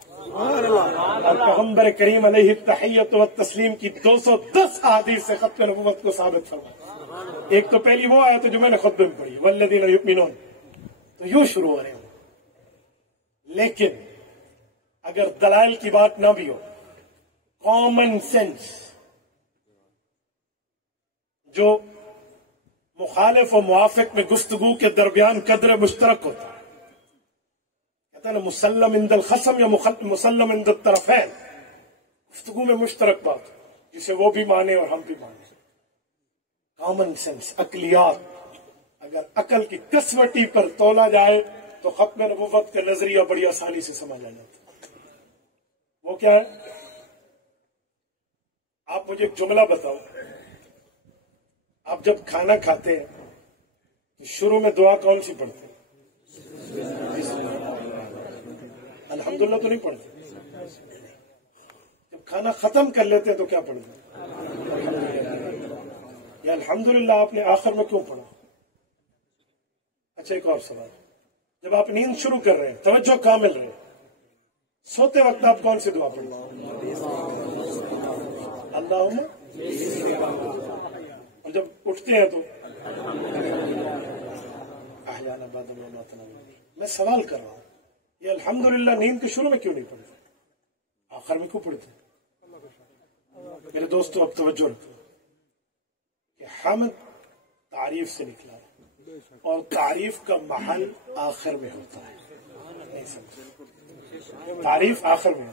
اور پیغمبر کریم علیہ التحیۃ والتسلیم کی 210 احادیث سے ختم نبوت کو ثابت فرمایا۔ ایک تو پہلی وہ آیت جو میں نے خطبے میں پڑھی، والذین یؤمنون، تو یوں شروع ہو رہے ہوں، لیکن اگر دلائل کی بات نہ بھی ہو، کامن سینس جو مخالف و موافق میں گفتگو کے درمیان قدر مشترک ہوتا ہے، کہتا ہے نا مسلم عند الخصم یا مسلم عند الطرفین، گفتگو میں مشترک بات، جسے وہ بھی مانے اور ہم بھی مانے. کامن سینس، عقلیات. اگر عقل کی کسوٹی پر تولا جائے تو ختم نبوت کا نظریہ بڑی آسانی سے سمجھا جاتا. وہ کیا ہے؟ آپ مجھے ایک جملہ بتاؤ. آپ جب کھانا کھاتے ہیں تو شروع میں دعا کون سی پڑھتے ہیں؟ الحمدللہ تو نہیں پڑھتے. جب کھانا ختم کر لیتے ہیں تو کیا پڑھتے ہیں؟ یا الحمدللہ آپ نے آخر میں کیوں پڑھا؟ اچھا، ایک اور سوال. جب آپ نیند شروع کر رہے ہیں، توجہ کامل رہے، سوتے وقت آپ کون سی دعا پڑھتے ہیں؟ اللہم. اور جب اٹھتے ہیں تو احیانا بعد مماتنا. میں سوال کر رہا ہوں، یہ الحمدللہ نیند کے شروع میں کیوں نہیں پڑھتے، آخر میں کیوں پڑھتے؟ میرے دوستو اب توجہ رکھو کہ حمد تعریف سے نکلا ہے اور تعریف کا محل آخر میں ہوتا ہے. نہیں سمجھے؟ تعریف آخر میں.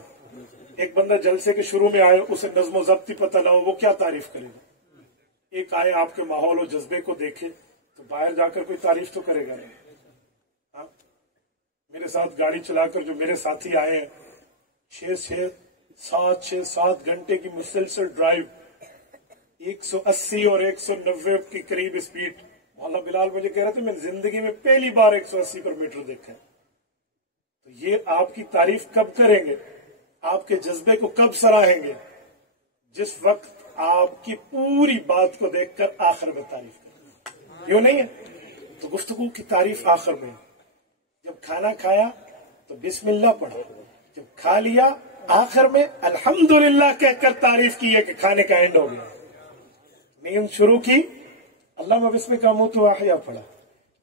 ایک بندہ جلسے کے شروع میں آئے، اسے نظم و ضبط ہی پتہ نہ ہو، وہ کیا تعریف کرے گا؟ ایک آئے آپ کے ماحول و جذبے کو دیکھے تو باہر جا کر کوئی تعریف تو کرے گا نہیں. ہاں، میرے ساتھ گاڑی چلا کر جو میرے ساتھی آئے ہیں، 6-7 گھنٹے کی مسلسل ڈرائیو، 180 اور 190 کے قریب اسپیڈ. مولانا بلال مجھے کہہ رہے تھے میں زندگی میں پہلی بار 180 پر میٹر دیکھا. تو یہ آپ کی تعریف کب کریں گے، آپ کے جذبے کو کب سراہیں گے؟ جس وقت آپ کی پوری بات کو دیکھ کر آخر میں تعریف کریں. یوں نہیں ہے؟ تو گفتگو کی تعریف آخر میں. جب کھانا کھایا تو بسم اللہ پڑھا، جب کھا لیا آخر میں الحمدللہ کہہ کر تعریف کی ہے کہ کھانے کا اینڈ ہو گیا. نیند شروع کی، اللہ بسم کا منہ تو احیا پڑھا.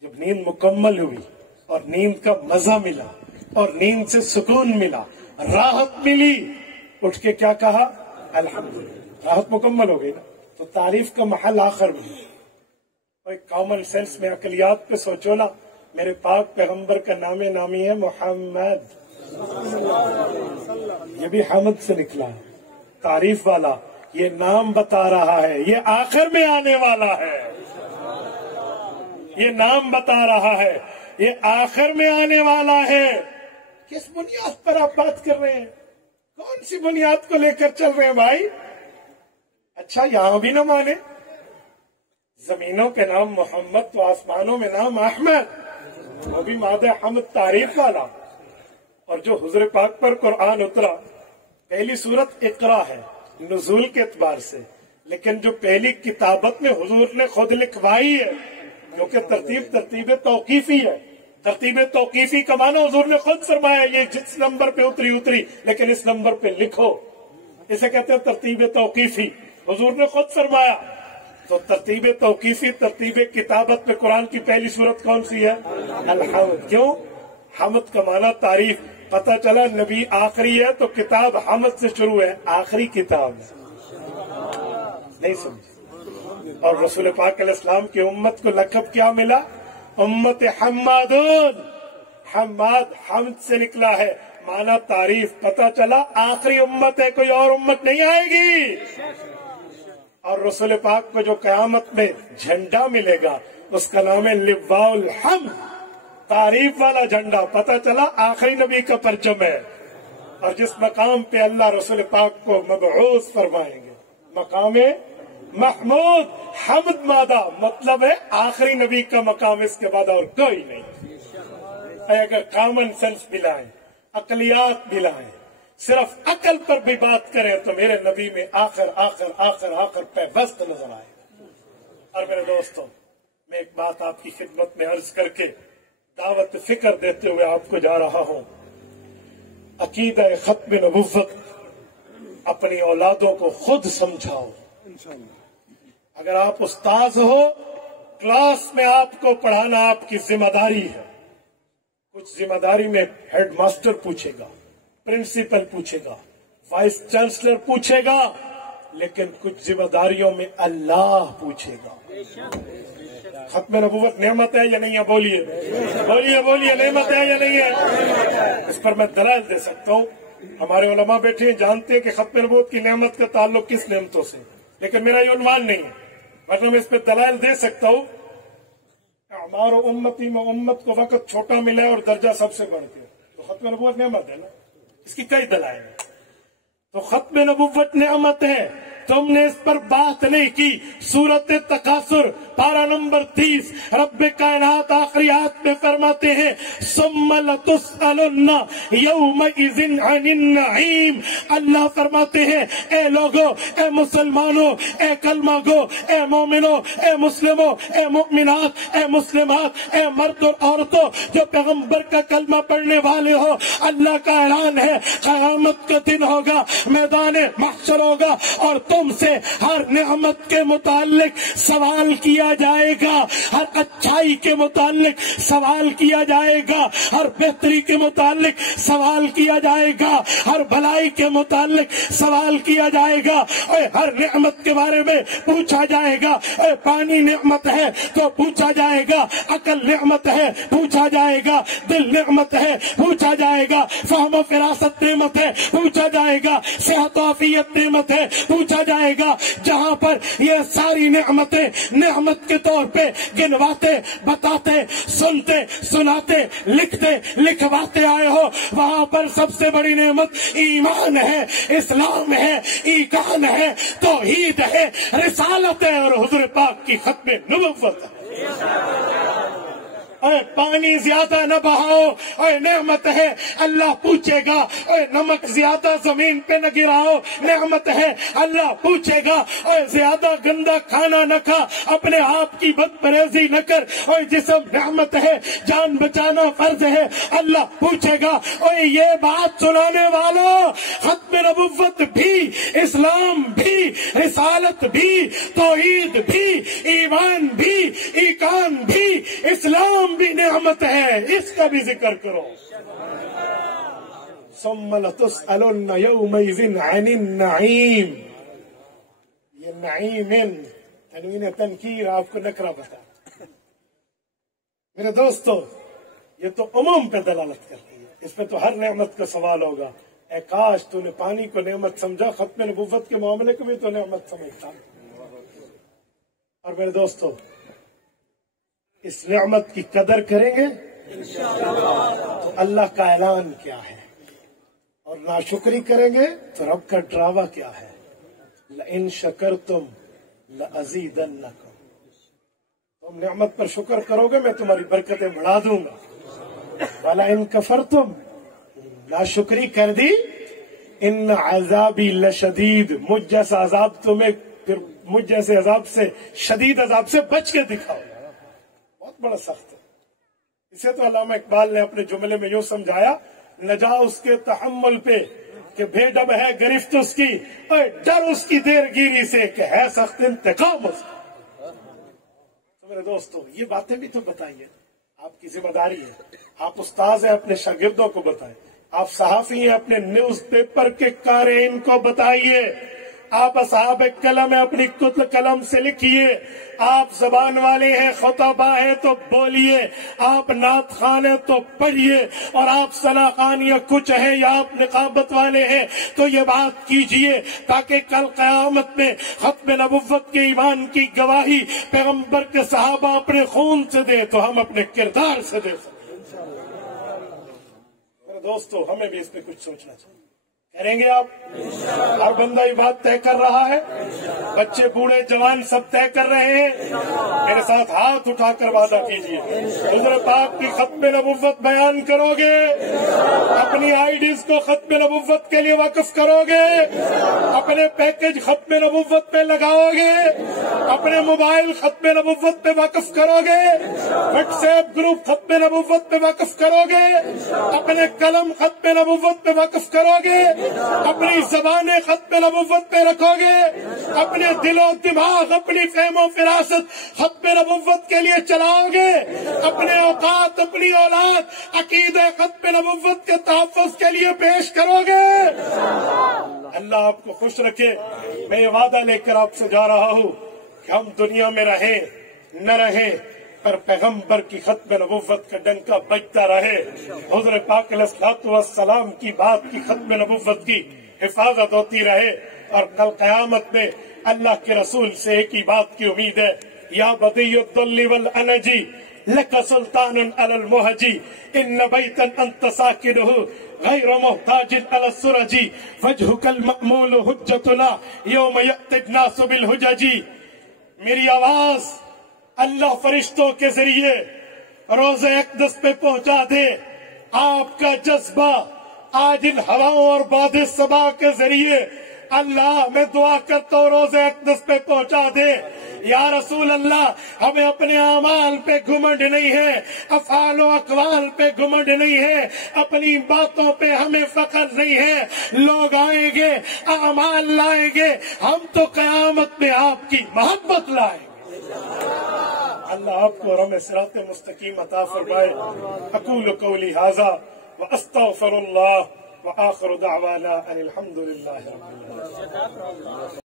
جب نیند مکمل ہوئی اور نیند کا مزہ ملا اور نیند سے سکون ملا، راحت ملی، اٹھ کے کیا کہا؟ الحمدللہ. راحت مکمل ہو گئی نا. تو تعریف کا محل آخر میں. اور کامن سینس میں عقلیات پہ سوچو نا. میرے پاک پیغمبر کا نام نامی ہے محمد، یہ بھی حمد سے نکلا. تعریف والا یہ نام بتا رہا ہے، یہ آخر میں آنے والا ہے. یہ نام بتا رہا ہے، یہ آخر میں آنے والا ہے. کس بنیاد پر آپ بات کر رہے ہیں؟ کون سی بنیاد کو لے کر چل رہے ہیں بھائی؟ اچھا، یہاں بھی نہ مانے. زمینوں کے نام محمد تو آسمانوں میں نام احمد، وہ بھی مادہ حمد تعریف والا. اور جو حضور پاک پر قرآن اترا، پہلی سورت اقرا ہے نزول کے اعتبار سے، لیکن جو پہلی کتابت میں حضور نے خود لکھوائی ہے، کیونکہ ترتیب توقیفی ہے. ترتیب توقیفی کا معنی حضور نے خود فرمایا یہ جس نمبر پہ اتری، لیکن اس نمبر پہ لکھو. اسے کہتے ہیں ترتیب توقیفی. حضور نے خود فرمایا. تو ترتیب توقیفی، ترتیب کتابت میں قرآن کی پہلی سورت کون سی ہے؟ الحمد. کیوں؟ حمد کا معنی تعریف. پتہ چلا نبی آخری ہے تو کتاب حمد سے شروع ہے، آخری کتاب ہے. نہیں سمجھے؟ اور رسول پاک علیہ السلام کی امت کو لقب کیا ملا؟ امت حمادون. حماد حمد سے نکلا ہے، معنی تعریف. پتہ چلا آخری امت ہے، کوئی اور امت نہیں آئے گی. اور رسول پاک کو جو قیامت میں جھنڈا ملے گا اس کا نام ہے لواء الحمد، تعریف والا جھنڈا. پتہ چلا آخری نبی کا پرچم ہے. اور جس مقام پہ اللہ رسول پاک کو مبعوث فرمائیں گے، مقام محمود. حمد مادہ مطلب ہے آخری نبی کا مقام، اس کے بعد اور کوئی نہیں. اگر کامن سینس ملائیں، عقلیات ملائیں، صرف عقل پر بھی بات کریں تو میرے نبی میں آخر پہ بست نظر آئے. اور میرے دوستوں، میں ایک بات آپ کی خدمت میں عرض کر کے دعوت فکر دیتے ہوئے آپ کو جا رہا ہوں. عقیدہ ختم نبوت اپنی اولادوں کو خود سمجھاؤ. اگر آپ استاذ ہو، کلاس میں آپ کو پڑھانا آپ کی ذمہ داری ہے. کچھ ذمہ داری میں ہیڈ ماسٹر پوچھے گا، پرنسپل پوچھے گا، وائس چانسلر پوچھے گا، لیکن کچھ ذمہ داریوں میں اللہ پوچھے گا. ختم نبوت نعمت ہے یا نہیں ہے؟ بولیے نعمت ہے یا نہیں ہے؟ اس پر میں دلائل دے سکتا ہوں. ہمارے علماء بیٹھے ہیں، جانتے ہیں کہ ختم نبوت کی نعمت کا تعلق کس نعمتوں سے، لیکن میرا یہ عنوان نہیں ہے، ورنہ میں اس پہ دلائل دے سکتا ہوں۔ اعمار و امتی میں امت کو وقت چھوٹا ملا ہے اور درجہ سب سے بڑھ کے، تو ختم نبوت نعمت ہے نا، اس کی کئی دلائل ہیں۔ تو ختم نبوت نعمت ہے، تم نے اس پر بات نہیں کی۔ سورت تکاثر پارہ نمبر 30 رب کائنات آخری آیت میں فرماتے ہیں ثم لتسألن یومئذ عن النعیم۔ اللہ فرماتے ہیں اے لوگوں، اے مسلمانوں، اے کلمہ گو، اے مومنوں، اے مسلموں، اے مؤمنات، اے مسلمات، اے مرد اور عورتوں جو پیغمبر کا کلمہ پڑھنے والے ہو، اللہ کا اعلان ہے قیامت کا دن ہوگا، میدان محشر ہوگا، اور تم سے ہر نعمت کے متعلق سوال کیا جائے گا، ہر اچھائی کے متعلق سوال کیا جائے گا، ہر بہتری کے متعلق سوال کیا جائے گا، ہر بھلائی کے متعلق سوال کیا جائے گا، اور ہر نعمت کے بارے میں پوچھا جائے گا۔ پانی نعمت ہے تو پوچھا جائے گا، عقل نعمت ہے پوچھا جائے گا، دل نعمت ہے پوچھا جائے گا، فہم و فراست نعمت ہے پوچھا جائے گا، صحت و عافیت نعمت ہے پوچھا جائے گا۔ جہاں پر یہ ساری نعمتیں نعمت کے طور پہ گنواتے، بتاتے، سنتے، سناتے، لکھتے، لکھواتے آئے ہو، وہاں پر سب سے بڑی نعمت ایمان ہے، اسلام ہے، ایمان ہے، توحید ہے، رسالت ہے، اور حضور پاک کی ختم نبوت ہے۔ اے پانی زیادہ نہ بہاؤ، اے نعمت ہے، اللہ پوچھے گا۔ اے نمک زیادہ زمین پہ نہ گراؤ، نعمت ہے، اللہ پوچھے گا۔ اے زیادہ گندا کھانا نہ کھا، اپنے آپ کی بد پرہیزی نہ کر۔ اے جسم نعمت ہے، جان بچانا فرض ہے، اللہ پوچھے گا۔ اے یہ بات سنانے والوں، ختم نبوت بھی، اسلام بھی، رسالت بھی، توحید بھی، ایمان بھی، ایقان بھی، اسلام بھی نعمت ہے، اس کا بھی ذکر کرو۔ ثم لتسألن یومئذ عن النعیم۔ یہ نعیم تنوین تنکیر آپ کو نکرہ بتا۔ میرے دوستو، یہ تو عموم پہ دلالت کرتی ہے، اس پہ تو ہر نعمت کا سوال ہوگا۔ اے کاش تو نے پانی کو نعمت سمجھا، ختم نبوت کے معاملے کو بھی تو نعمت سمجھتا۔ اور میرے دوستو، اس نعمت کی قدر کریں گے تو اللہ کا اعلان کیا ہے، اور ناشکری کریں گے تو رب کا ڈراوا کیا ہے۔ لئن شکرتم لأزیدنکم، تم نعمت پر شکر کرو گے میں تمہاری برکتیں بڑھا دوں گا۔ وَلَئِن كَفَرْتُمْ، ناشکری کر دی، ان عذابی لشدید، مجھ جیسا عذاب تمہیں، پھر مجھ جیسے عذاب سے، شدید عذاب سے بچ کے دکھاؤ، بہت بڑا سخت ہے۔ اسے تو علامہ اقبال نے اپنے جملے میں یوں سمجھایا، نہ جا اس کے تحمل پہ کہ بے ڈب ہے گرفت اس کی، اور ڈر اس کی دیر گیری سے کہ ہے سخت انتقام اس کا۔ تو میرے دوستو، یہ باتیں بھی تو بتائیے، آپ کی ذمہ داری ہے۔ آپ استاذ ہیں، اپنے شاگردوں کو بتائیں۔ آپ صحافی ہیں، اپنے نیوز پیپر کے قارئین کو بتائیے۔ آپ اصحاب قلم ہیں، اپنی قلم سے لکھیے۔ آپ زبان والے ہیں، خطبہ ہیں تو بولیے، آپ نعت خوان ہیں تو پڑھیے، اور آپ ثنا خوان یا کچھ ہیں یا آپ نقابت والے ہیں تو یہ بات کیجئے، تاکہ کل قیامت میں ختم نبوت کے ایمان کی گواہی پیغمبر کے صحابہ اپنے خون سے دے تو ہم اپنے کردار سے دے سکیں۔ میرے دوستو، ہمیں بھی اس پہ کچھ سوچنا چاہیے۔ کریں گے آپ؟ ہر بندہ یہ بات طے کر رہا ہے، بچے بوڑھے جوان سب طے کر رہے ہیں۔ میرے ساتھ ہاتھ اٹھا کر وعدہ کیجئے، حضور پاک کی ختم نبوت بیان کرو گے، اپنی آئی ڈیز کو ختم نبوت کے لیے وقف کرو گے، اپنے پیکج ختم نبوت پہ لگاؤ گے، اپنے موبائل ختم نبوت پہ وقف کرو گے، واٹس ایپ گروپ ختم نبوت پہ وقف کرو گے، اپنے قلم ختم نبوت پہ وقف کرو گے، اپنی زبانیں ختم نبوت پہ رکھو گے، اپنے دل و دماغ، اپنی فہم و فراست ختم نبوت کے لیے چلاؤ گے، اپنے اوقات، اپنی اولاد عقیدہ ختم نبوت کے تحفظ کے لیے پیش کرو گے۔ اللہ آپ کو خوش رکھے۔ میں یہ وعدہ لے کر آپ سے جا رہا ہوں کہ ہم دنیا میں رہیں نہ رہیں، پر پیغمبر کی ختم نبوت کا ڈنکا بجتا رہے، حضور پاک علیہ الصلوۃ والسلام کی بات کی ختم نبوت کی حفاظت ہوتی رہے، اور کل قیامت میں اللہ کے رسول سے ایک ہی بات کی امید ہے، یا بدی الضل والانجی لک سلطان علی المہجی ان بیتا انت ساکنہ غیر محتاج علی السرجی وجہک المأمول حجتنا یوم یأتی الناس بالحججی۔ میری آواز اللہ فرشتوں کے ذریعے روز اقدس پہ پہنچا دے، آپ کا جذبہ آج ان ہواؤں اور باد صبا کے ذریعے اللہ میں دعا کرتا ہوں روز اقدس پہ پہنچا دے۔ یا رسول اللہ، ہمیں اپنے اعمال پہ گھمنڈ نہیں ہے، افعال و اقوال پہ گھمنڈ نہیں ہے، اپنی باتوں پہ ہمیں فخر نہیں ہے۔ لوگ آئیں گے، اعمال لائیں گے، ہم تو قیامت میں آپ کی محبت لائیں گے۔ اللہ آپ کو ہمیں صراط مستقیم عطا فرمائے۔ اقول قولی ھذا واستغفر اللہ وآخر دعوانا ان الحمد للہ رب العالمین۔